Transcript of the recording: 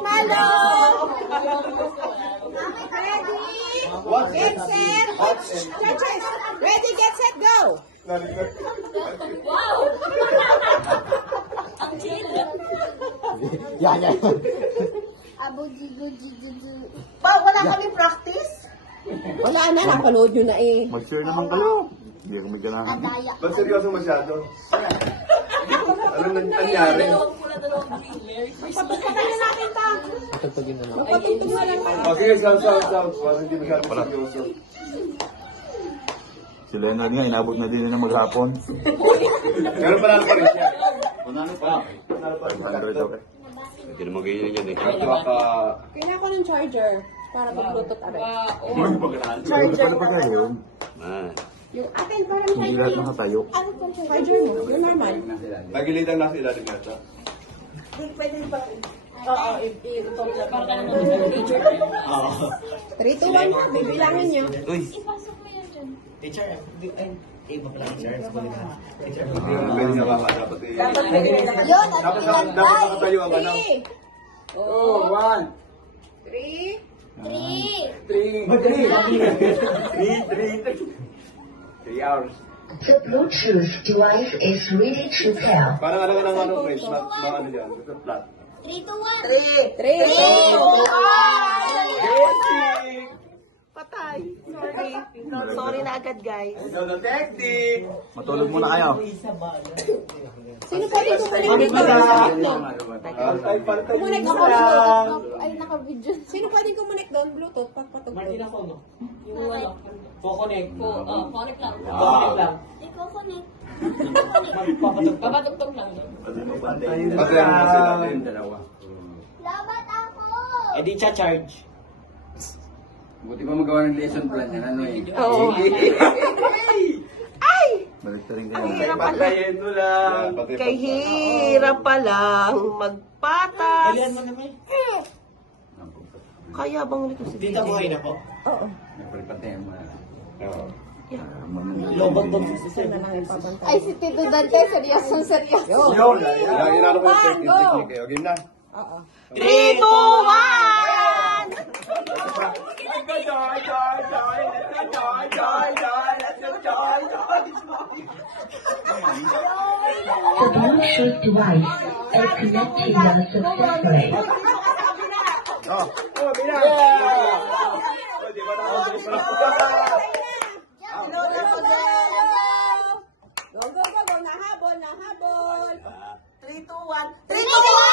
Marshmallow! Ready? Get set! Judges! Ready, get set, go! Wow! Ang chill. Yan. Pa, wala kami practice? Wala na, napanood nyo na eh. Mag-share naman kayo. Hindi kami ganahan. Ba't seryoso masyado? Anong nangyari? Papagpagin na natin ta. Patagpagin na lang. Papatugtog na lang. O sige, sound. Parang hindi masyado seryoso. Si Leonard nga, inabot na din na maghapon. Pero panalo pa rin siya. Panalo pa. 500, okay. Hindi naman ganyan yan eh. Kailangan ko ng charger para mag-bluetooth aray. Charger pa kayo. Yung atin parang Hindi lahat nakatayo. ano pong charger mo? Yung normal. Nagilitan lang sila din yata. Pwede ba? Oo, ito. 3, 2, 1 ha, bibilangin nyo. Uy. Teacher, iba pala teacher. Pwede nga ba? Dapat eh. Yun, Dapat nakatayo ang ano. 3 hours. The Bluetooth device is ready to pair. Parang ano ng ano, friends? Mga ano dyan? Flat. 3, 2, 1. 3, 2, 1! Patay. Sorry na agad, guys. Ikaw na technique! Matulog muna kayo. Sino pwede kumunik dito? Kumunik ako dito. Ay, naka-video. Sino pwede kumunik doon? Bluetooth, pagpatugtog. Martin ako, no? Yung wala. Kukonek. Connect lang. Kukonek lang. Ikaw connect. Papatugtog lang. Patayin mo sila yung dalawa. Labat ako! Eh di charge. Buti pa magawa ng lesson plan yan, ano eh. Oo. Ay! Balik na rin Ang kayo. hirap pala. Patayin mo lang. Kay hirap palang magpatas. Kailan mo naman? Kaya bang nito si Dito buhay na po. Oo. Patayin mo na lang. Lobot doon sa Isa na lang ipapantay. Ay, si Tito Dante, seryosong seryoso. Yun! Inano ko yung technique kayo. Game na. Oo. 3, 2, 1! The Bluetooth device is connected successfully. Di ba nakakabilis pa lang? Go, go, go, go. Nahabol, nahabol. 3, 2, 1. 3, 2, 1!